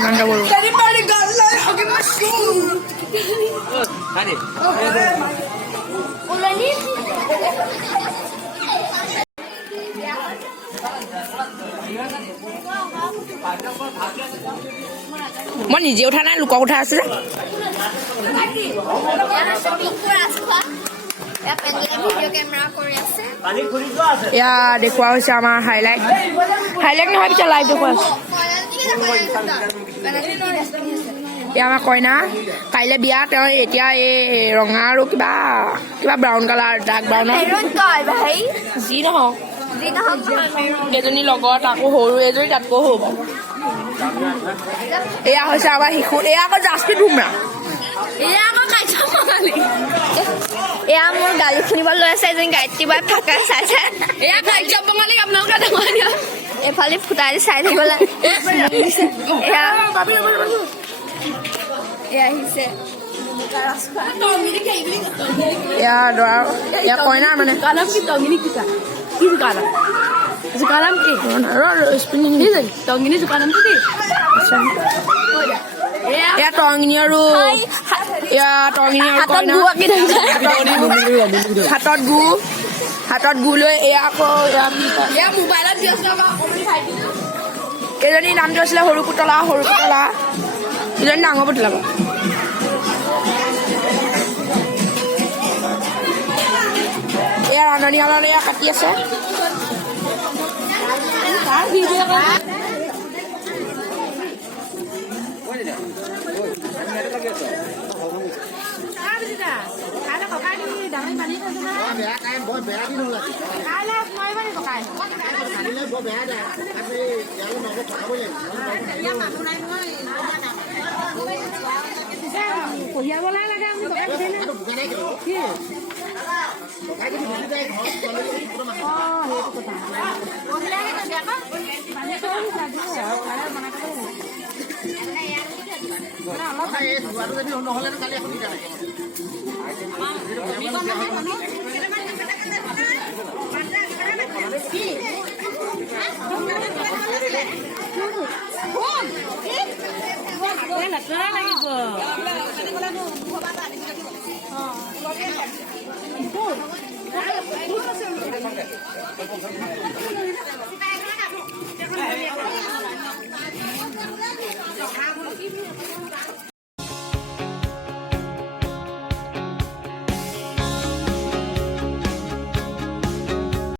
সীমান্ত বড়ো মই নিজে উঠা নাই লোকক উঠাই আছো এয়া দেখুওৱা হৈছে আমাৰ হাইলাইট নহয় পিছত লাইভ দেখুওৱা আছে এয়া আমাৰ কইনা কাইলৈ বিয়া তেওঁ এতিয়া এই ৰঙা আৰু কিবা ব্ৰাউন কালাৰ ডাৰ্ক ব্ৰাউনৰ যি নহওক এজনী লগৰ তাকো সৰু এজনী তাতকৈ সৰু বাৰু এয়া হৈছে আমাৰ শিশু এয়া আকৌ জাস্তি ধুমৰা এয়া আকৌ কাইছা মঙালী এয়া মোৰ গালি শুনিব লৈ আছে এজনী গায়ত্ৰী বাই ফাঁকা চাইছে এয়া কাইছা মঙালীক আপোনালোকে দেখুৱাই দিয়ক এফালে ফুটাই চাই থাকিব লাগে এয়া আহিছে এয়া দৰা এয়া কইনাৰ মানে কালাম কি টঙিনী কিটা কি Kalam Sekarang ke? Spinning ni je. Tong ini sekarang tu ke? Ya tong ini aru. Ya tong ini aru. Hatot gu aku dah. Hatot gu le. Ya aku ya mobile dia sama. Ini nama dia sila horu kutala. Ini nama apa tu? Ya anak ni anak ya kaki asa. Video kan?